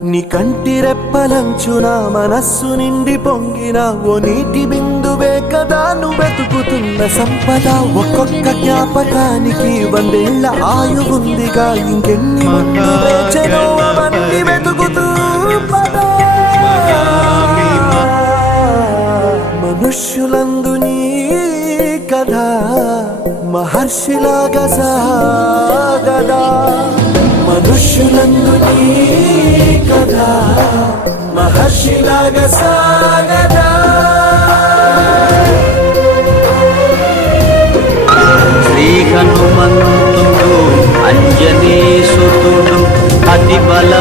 నీ కంటి రెప్పలంచున మనస్సు నిండి పొంగిన ఓ నీటి బిందువే కదా నువ్వు వెతుకుతున్న సంపద. ఒక్కొక్క జ్ఞాపకానికి 100 ఏళ్ల ఆయువుందిగా, ఇంకెన్ని ముందు వేచెనో అవన్నీ వెతుకుతూ పద. మనుష్యులందు నీ కథ మహర్షిలాగా సాగదా, మనుష్యులందు నీ కథ మహర్షిలాగా సాగదా. శ్రీ హనుమంతుడు అంజనీసుతుడు అతి బల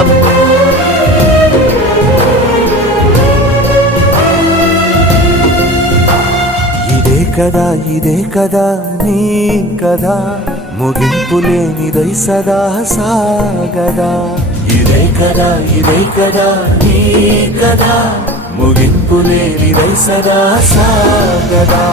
ఇదే కదా నీ కదా, ముగింపు లేనిదై సదా సాగదా. ఇదే కదా నీ కదా, ముగింపు లేనిదై సదా సాగదా.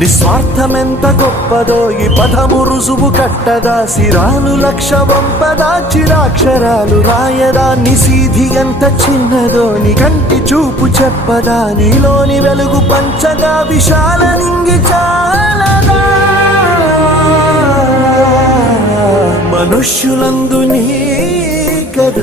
నిస్వార్థమెంత గొప్పదో ఈ పదము రుజువు కట్టదా, సిరాలు 1,00,000 వంపదా, చిరాక్షరాలు రాయదా. నిసీధి ఎంత చిన్నదో నీ కంటి చూపు చెప్పదా, నీలోని వెలుగు పంచగా విశాల నింగి చాలదా. మనుష్యులందు నీ కథ